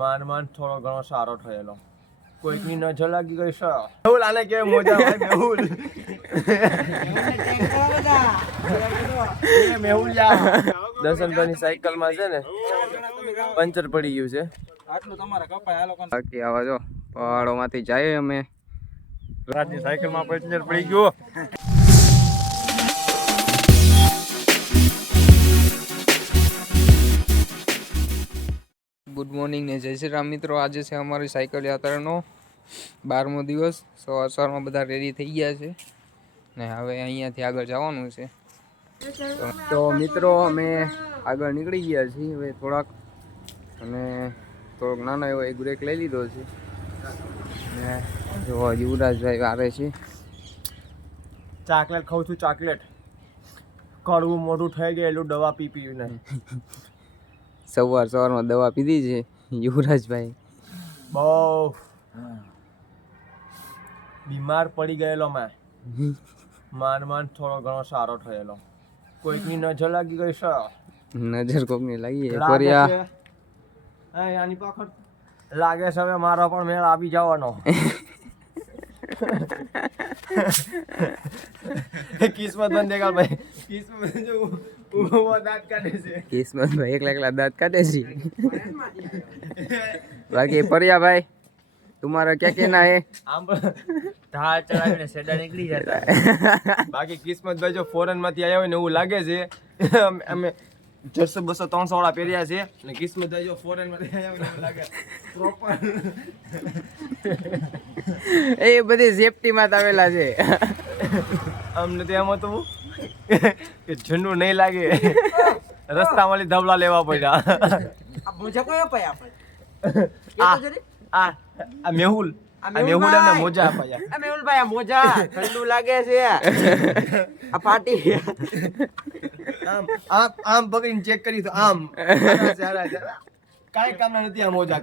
માંડ માંડ થોડો ઘણો સારો થયેલો. કોઈકની નજર લાગી ગઈ છે. મેહુલ આને કે મોજા ભાઈ મેહુલ. મેહુલ જા. દર્શનભાઈની સાયકલમાં છે ને પંચર પડી ગયું છે. આટલું તમારા કપાય આ લોકો બાકી આવા જો પહાડોમાંથી જઈએ અમે. રાજની સાયકલમાં પંચર પડી ગયો. ગુડ મોર્નિંગ ને જય શ્રી રામ મિત્રો. આજે છે અમારી સાયકલ યાત્રાનો 12મો દિવસ. સવારમાં બધા રેડી થઈ ગયા છે ને હવે અહીંયાથી આગળ જવાનું છે. તો મિત્રો અમે આગળ નીકળી ગયા છીએ હવે થોડાક, અને થોડોક નાનો એવો એક બ્રેક લઈ લીધો છે ને જો યુવરાજભાઈ આવે છે. ચોકલેટ ખાઉં છું, ચોકલેટ. કડવું મોઢું થઈ ગયેલું દવા પી પીને. સવારમાં દવા પીધી છે યુવરાજભાઈ. બહુ બીમાર પડી ગયેલો મેં. માંડ માંડ થોડો ઘણો સારો થયેલો. કોઈકની નજર લાગી ગઈ છે. નજર કોકની લાગી છે. આની પાછળ લાગે છે હવે મારો પણ મેળ આવી જવાનો. કિસ્મત બંધ દેખાડ ભાઈ. કિસ્મત જો દાંત કાઢે છે. કિસ્મતભાઈ એકલા દાંત કાઢે છે. બાકી પરિયા ભાઈ તમારા क्या कहना है? આમ ઢાળ ચડાવીને સેડા નીકળી જતા. બાકી કિસ્મતભાઈ જો ફોરેન માંથી આવ્યા હોય ને એવું લાગે છે. અમે 150 200 300 વાળા પહેર્યા છે ને કિસ્મતભાઈ જો ફોરેન માંથી આવ્યા હોય ને એવું લાગે પ્રોપર. એ બધી સેફટી માં આવેલા છે. અમને તો એમ હતું કે ઝંડુ નહીં લાગે, રસ્તામાં ધબલા લેવા પડ્યા. આ મેહુલ મેહુલ એમને મોજા આપ્યા. મેહુલ ભાઈ આ મોજા ઠંડુ લાગે છે. આ પાટી આમ પકડીને ચેક કરી તો આમ કાંઈ કામના નથી આ મોજા.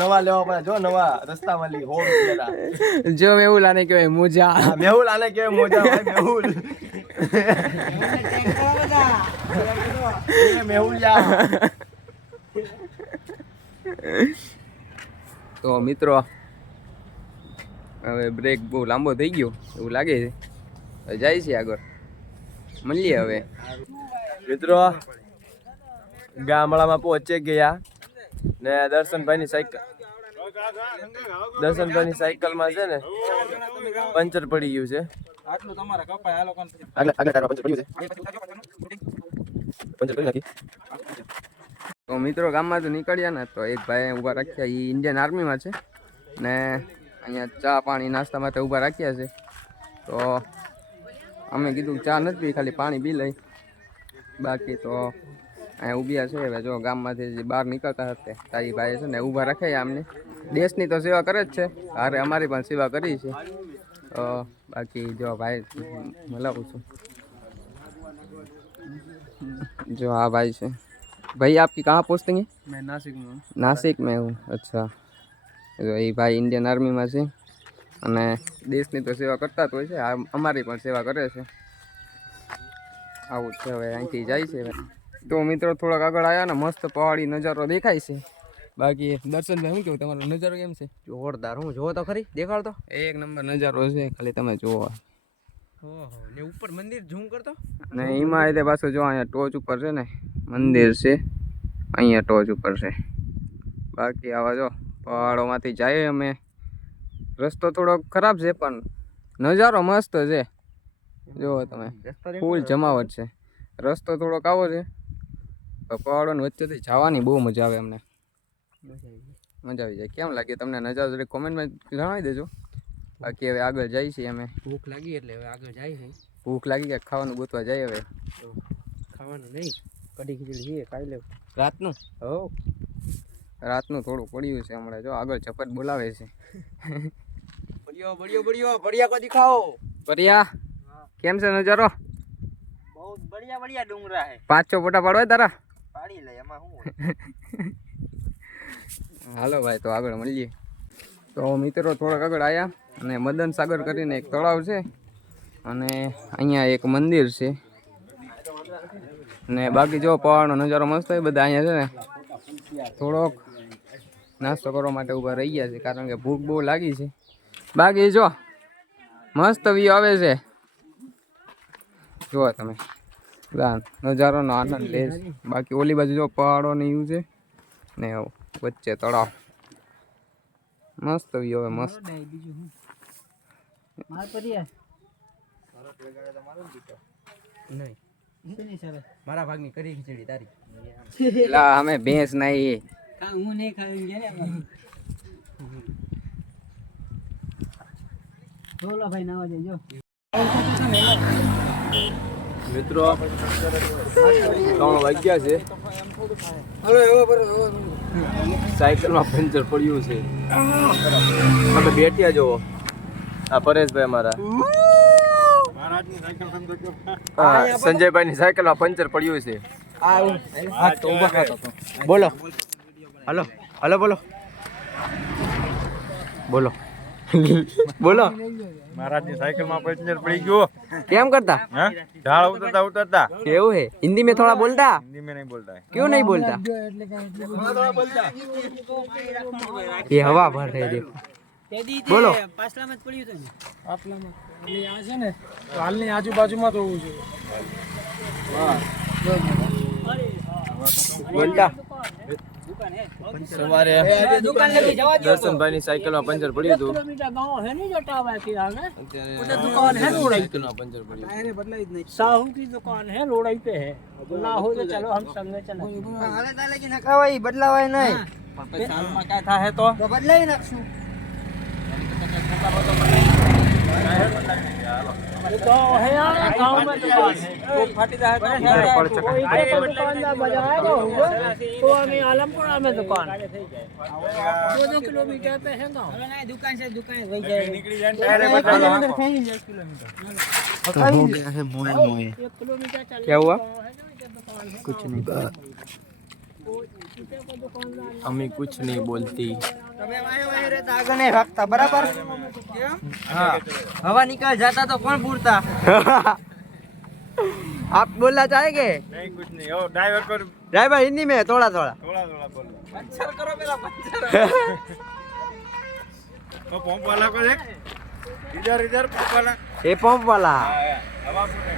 નવા લેવા પડ્યા. જો નવા રસ્તામાં લી 100 રૂપિયા. જો મેહુલ આને કહેવાય મોજા. મેહુલ આને કહેવાય મોજા ભાઈ. મેહુલ મેહુલ જા. તો મિત્રો હવે બ્રેક બહુ લાંબો થઈ ગયો એવું લાગે છે. જાય છે આગળ, મળીએ હવે. મિત્રો ગામડામાં પહોંચી ગયા ને દર્શનભાઈની સાયકલમાં છે ને પંચર પડી ગયું છે. આટલું તમારા કપાય આ લોકો તો મિત્રો ગામમાં તો નીકળ્યા ને તો એક ભાઈ ઊભા રાખ્યા. એ ઇન્ડિયન આર્મીમાં છે ને અહીંયા ચા પાણી નાસ્તા માટે ઊભા રાખ્યા છે. તો અમે કીધું ચા નથી પી, ખાલી પાણી પી લઈ. બાકી તો અહીંયા ઊભ્યા છે. હવે જો ગામમાંથી જે બહાર નીકળતા હતા તારી ભાઈ છે ને ઊભા રાખ્યા. અમને દેશની તો સેવા કરે જ છે, અરે અમારી પણ સેવા કરી છે. તો બાકી જો ભાઈ મળાવું છું. जो हाँ भाई से भाई आपकी कहाँ पोस्टिंग है? मैं नासिक में हूँ. नासिक में हूँ. अच्छा. तो ये भाई इंडियन आर्मी में છે અને દેશની તો સેવા કરતા જ હોય છે, અમારી પણ સેવા કરે છે. આવું છે. હવે અહીંથી જાય છે. તો મિત્રો થોડાક આગળ આવ્યા ને મસ્ત પહાડી નજારો દેખાય છે. બાકી દર્શનભાઈ શું કેવું તમારો નજારો કેમ છે? જોરદાર. હું જોવો તો ખરી, દેખાડતો. એક નંબર નજારો છે, ખાલી તમે જોવો. ઓહો ને ઉપર મંદિર ઝૂમ કરતો ને એમાં એટલે પાછું જો અહીંયા ટોચ ઉપર છે ને મંદિર છે, અહીંયા ટોચ ઉપર છે. બાકી આવા જો પહાડોમાંથી જઈએ અમે. રસ્તો થોડો ખરાબ છે પણ નજારો મસ્ત છે. જુઓ તમે, ફૂલ જમાવટ છે. રસ્તો થોડોક આવો છે, પહાડોની વચ્ચેથી જવાની બહુ મજા આવે. અમને મજા આવી જાય. કેમ લાગે તમને નજારો? જરી કોમેન્ટમાં જણાવી દેજો. બાકી હવે આગળ જાય છે અમે. ભૂખ લાગી એટલે હવે આગળ જાય છે. ભૂખ લાગી કે ખાવાનું ગોતવા જાય હવે. ખાવાનું નહીં, કઢી ખીચડી છે, ખાઈ લેવું રાતનું. હો રાતનું થોડું પડ્યું છે હમણાં. જો આગળ ઝપટ બોલાવે છે. बढ़िया को दिखाओ. પરિયા કેમ છે નજારો? बहुत बढ़िया डूंगरा है. 5-6 ફોટા પાડવા તારા? પાડી લે એમાં હું. હાલો ભાઈ તો આગળ મળીએ. તો મિત્રો થોડાક આગળ આવ્યા અને મદન સાગર કરીને એક તળાવ છે અને અહીંયા એક મંદિર છે. ને બાકી જો પહાડનો નજારો મસ્ત હોય. બધા અહીંયા છે ને થોડોક નાસ્તો કરવા માટે ઊભા રહી ગયા છે કારણ કે ભૂખ બહુ લાગી છે. બાકી જો મસ્ત વ્યૂ આવે છે, જુઓ તમે નજારોનો આનંદ લે છે. બાકી ઓલી બાજુ જો પહાડો ને એવું છે ને વચ્ચે તળાવ, મસ્ત વ્યૂ આવે મસ્ત. મારા ભાગની કરી ખીચડી તારી. લા અમે ભેંસ નાઈ. હું નહીં ખાઈ બોલો ભાઈ નાવા જજો. મિત્રો 3 વાગ્યા છે, સાયકલમાં પંચર પડ્યું છે. અમે બેઠ્યા જુઓ, આ પરેશભાઈ અમારા સંજયભાઈ ની સાયકલમાં પંચર પડ્યું છે. બોલો હલો હલો બોલો બોલો બોલો. મહારાજની સાયકલમાં પંચર પડી ગયો. કેમ કરતા? हाँ? झाड़ उतरता उतरता કેવું है? हिंदी में थोड़ा बोलता? हिंदी में नहीं बोलता है. क्यों नहीं बोलता? ये हवा भर रही है देखो. બોલો. પાછલામાં જ પડ્યું હતું ને. પાટલામાં એટલે આ છે ને તો હાલની આજુબાજુમાં તો હોવું જોઈએ. બોલતા સવારે દુકાન લગી જવા દો. દર્શનભાઈ ની સાયકલમાં પંચર પડ્યું હતું. કિલોમીટર ગાँव है नहीं जो टावर की आगे અત્યારે दुकान है रोड સાયકલમાં પંચર પડ્યું. साहू की दुकान है रोड पे है ना हो तो चलो हम संग चले નખાવાય બદલાવાય નહીં. क्या था है तो બદલાઈ નાખશું. गाँव है यार गाँव में दुकान है कोई एक दुकानदार बजाएगा होगा तो हमें आलमपुरा में दुकान 2 किलोमीटर पे है गाँव दुकान से दुकान वही जाएगी निकली जाए टायर बदला. 1 किलोमीटर चले क्या हुआ? कुछ नहीं અમે કુછ નહીં બોલતી. આગળ નહીં ભાગતા બરાબર. हाँ हवा निकल जाता तो कौन पूछता? आप बोलना चाहेंगे? नहीं कुछ नहीं. ओ ड्राइवर पर ड्राइवर हिंदी में थोड़ा थोड़ा. थोड़ा थोड़ा बोलो. तो पंप वाला को देख. इधर इधर पंप वाला. ये पंप वाला हवा फूटे.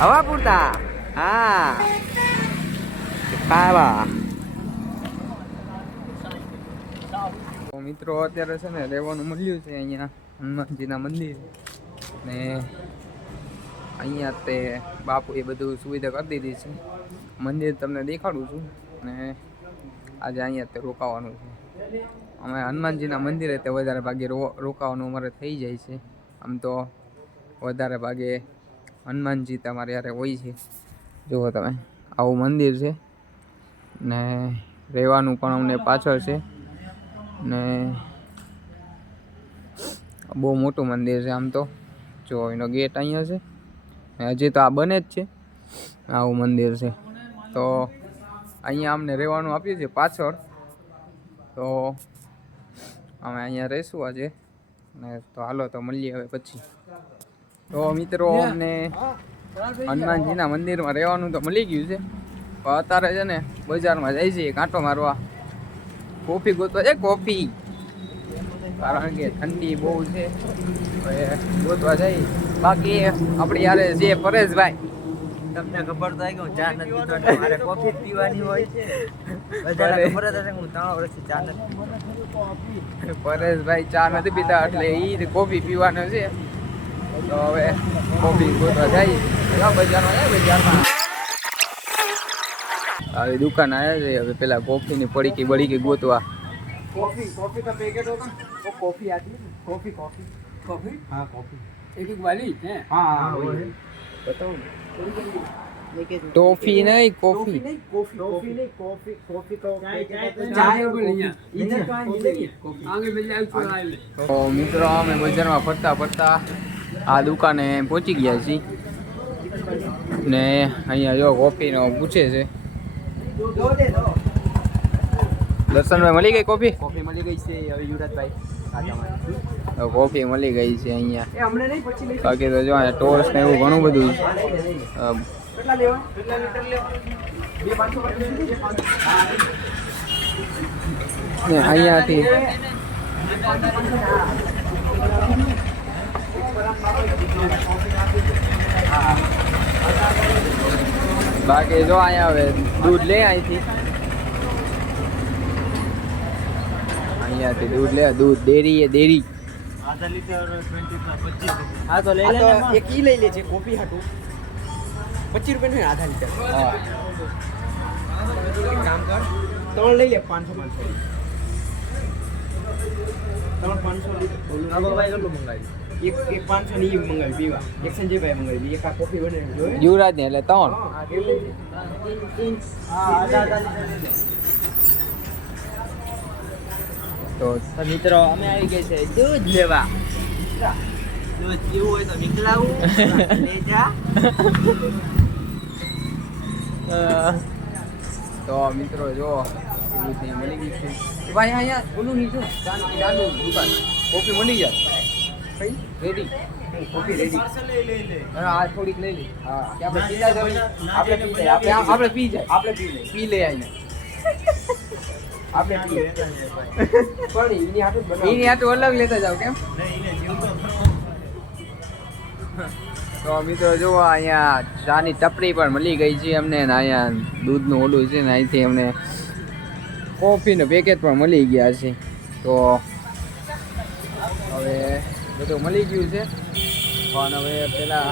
हवा पूरता. हाँ खावा. તો મિત્રો અત્યારે છે ને રહેવાનું મળ્યું છે અહીંયા હનુમાનજીના મંદિર ને અહીંયા તે બાપુએ બધું સુવિધા કરી દીધી છે. મંદિર તમને દેખાડું છું ને આજે અહીંયા તે રોકાવાનું છે. અમે હનુમાનજીના મંદિરે તે વધારે ભાગે રોકાવાનું અમારે થઈ જાય છે. આમ તો વધારે ભાગે હનુમાનજી તમારે યારે હોય છે. જુઓ તમે આવું મંદિર છે ને રહેવાનું પણ અમને પાછળ છે ને બહુ મોટું મંદિર છે. આમ તો જો એનો ગેટ અહીંયા છે ને હજી તો આ બને જ છે. આવું મંદિર છે તો અહીંયા અમને રહેવાનું આપ્યું છે પાછળ. તો અમે અહીંયા રહીશું આજે ને તો હાલો તો મળીએ હવે પછી. તો મિત્રો અમને હનુમાનજીના મંદિરમાં રહેવાનું તો મળી ગયું છે પણ અત્યારે છે ને બજારમાં જાય છે કાંટો મારવા, કોફી ગોતવા છે. કોફી કારણ કે ઠંડી બહુ છે ગોતવા જાય. બાકી આપણી યારે છે પરેશભાઈ. તમને ખબર તો કે હું ચા નથી પીતો એટલે મારે કોફી જ પીવાની હોય છે. બધાને ખબર જ હશે કે હું 3 વર્ષથી ચા નથી પીતો. પરેશભાઈ ચા નથી પીતા એટલે એ કોફી પીવાનો છે. તો હવે કોફી ગોતવા જાય બજારમાં. બજારમાં આવી દુકાન આવ્યા છે. હવે પેલા કોફીની પડીકી બળીકી ગોતવા. कॉफी कॉफी का पैकेट होगा वो कॉफी आती है कॉफी कॉफी कॉफी हाँ कॉफी एक वाली है हाँ हाँ वो है. बताओ टॉफी नहीं कॉफी. नहीं कॉफी कॉफी नहीं कॉफी कॉफी का पैकेट चाय बोलिए इधर कहाँ मिलेगी आगे मिल जाए चुराए ले તો મિત્રો અમે બજારમાં ફરતા ફરતા આ દુકાને પહોંચી ગયા છીએ ને અહીંયા જો કોફીનો પૂછે છે. દર્શનભાઈ મળી ગઈ કોફી? કોફી મળી ગઈ છે હવે યુવરાજભાઈ. તો કોફી મળી ગઈ છે અહીંયા. એ અમને નહીં પછી લઈ. બાકી તો જો અહીંયા ટોસ્ટ ને એવું ઘણું બધું છે. કેટલા લેવા? કેટલા લીટર લેવા? 2 500 તો ને અહીંયાથી બાકી જો અહીંયા હવે દૂધ લે અહીંયાથી દૂધ લે, દૂધ ડેરી એ ડેરી. હા તો લઈ આ લે તો ને. એક ઈ લઈ લેજે કોફી હાટું 25 રૂપિયા આધા લીટર. હા એક કામ કર 3 લઈ લે 500 3 500 લીટર. આ ભાઈ કેટલું મંગાવ્યું? એક 500 ની ઈ મંગાવી પીવા. એક સંજયભાઈ મંગાવી, એક આ કોફી બનાવી જોઈએ. યુવરાજ ને એટલે 3. હા એવું લઈ લે. હા આધા લીટર. તો તો મિત્રો અમે આવી ગયા છે દૂધ લેવા. દૂધ પીવું હોય તો નીકળાવું લઈ જા. તો મિત્રો જો દૂધ ને મળી ગઈ છે. ભાઈ અહીંયા ઓલું નહીં જો નાનું દુકાન કોફી મળી જાય રેડી. Coffee ready. આ થોડીક લઈ લે. હા કે આપણે પીતા જઈએ. આપણે પી જાય. આપણે પી લે આઈને. આપણે પી પણ એની હાટું જ બનાવ. એની હાટું અલગ લેતા જાવ કેમ? તો મિત્રો જો અહીંયા ચાની ટપરી પણ મળી ગઈ છે અમને, ને અહીંયા દૂધનું ઓલું છે ને અહીંથી અમને કોફીનું પેકેટ પણ મળી ગયા છે. તો હવે બધું મળી ગયું છે, પણ હવે પેલા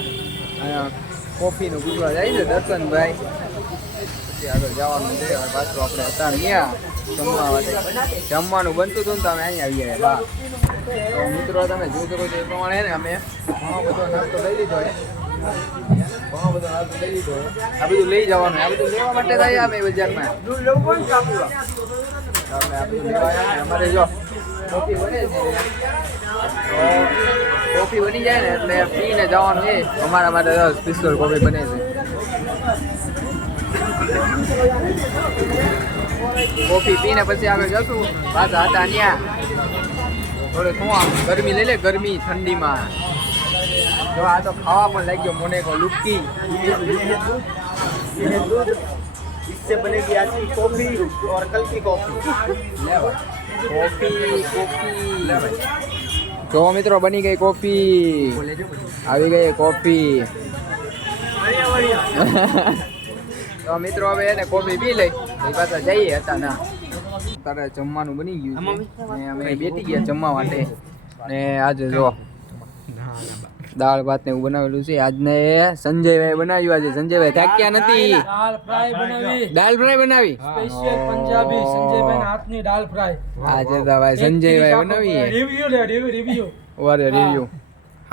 અહીંયા કોફીનું પૂછવા જાય છે દર્શનભાઈ, પછી આગળ જવાનું છે. હવે પાછું આપણે હતા ત્યાં જમવા માટે, જમવાનું બનતું હતું ને તો અમે અહીંયા આવી ગયા બા. તો મિત્રો તમે જોઈ શકો છો એ પ્રમાણે ને અમે ઘણો બધો નાસ્તો લઈ લીધો છે, ઘણો બધો નાસ્તો લઈ લીધો છે. આ બધું લઈ જવાનું, આ બધું લેવા માટે થાય અમે બજારમાં. દૂધ લેવું કોણ કાપું? અમે આ બધું લેવા આવ્યા ને અમારે જો કોફી બને છે, તો કોફી બની જાય ને એટલે પીને જવાનું છે. અમારા માટે સ્પેશિયલ કોફી બને છે. કોફી પીને પછી આગળ જશું પાછા હતા ત્યાં. થોડે શું આમ ગરમી લઈ લે, ગરમી ઠંડીમાં જો આ તો ખાવા પણ લાગ્યો મને કો લુક્કી. इससे बनेगी आज की कॉफी और कल की कॉफी. કોફી જો મિત્રો બની ગઈ કોફી, આવી ગઈ કોફી. તો મિત્રો હવે એને કોફી પી લઈ પછી પાછા જઈએ હતા ના. તારે જમવાનું બની ગયું છે ને અમે બેઠી ગયા જમવા માટે. ને આજે જો દાળ ભાત ને એવું બનાવેલું છે. આજને સંજયભાઈ બનાવ્યું. આજે સંજયભાઈ થાક્યા નથી. દાલ ફ્રાય બનાવી, દાળ ફ્રાય બનાવી. સ્પેશિયલ પંજાબી સંજયભાઈ હાથની દાલ ફ્રાય. આજે તો ભાઈ સંજયભાઈ બનાવી. રિવ્યુ લે રિવ્યુ. વારે રિવ્યુ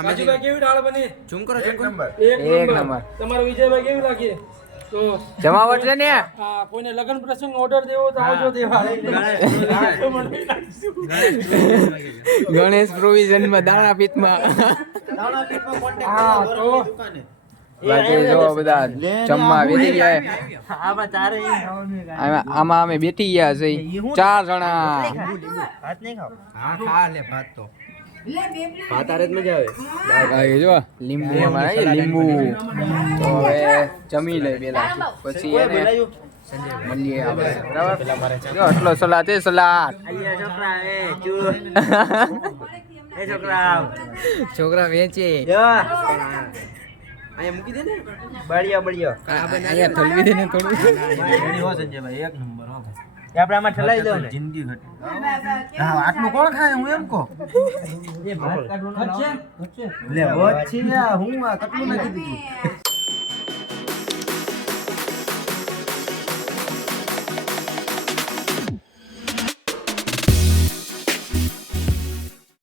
રાજુભાઈ કેવી દાળ બની? ઝૂમ કરો ઝૂમ કરો. એક એક નંબર. નંબર. તમારો વિજયભાઈ કેવી લાગી? તો જમાવટ છે ને. કોઈને લગ્ન પ્રસંગ ઓર્ડર દેવો તો આવજો દેવા. ગણેશ પ્રોવિઝન માં દાણાપીઠમાં. હા તો બાકી જો બધા જમવા બેઠી ગયા. આમાં તારે ઈ ખાવાનું કાંઈ. આમાં અમે બેઠી ગયા છે 4 જણા. ભાત નહીં ખાવ? હા ખા લે ભાત તો. ભાત આરે જ મજા આવે. બાકી જો લીંબુ અમારે આવી, લીંબુ. તો હવે જમી લઈ પેલા પછી એને મળીએ આપણે બરાબર. જો આટલો સલાડ છે સલાડ. અહીંયા છોકરા એ ચૂ એ છોકરા છોકરા વેચે. જો અહીંયા મૂકી દે ને. બળિયો અહીંયા થલવી દે ને થોડું. રેડી હો સંજયભાઈ એક નંબર હો ભાઈ. એ આપણે આમાં ઠલાઈ દો ને જિંદગી ઘટે. હા આટલું કોણ ખાય હું એમ કહો. એ ભાત કાઢવાનું છે લે વચ્ચે આ હું આ કેટલું નાખી દીધું.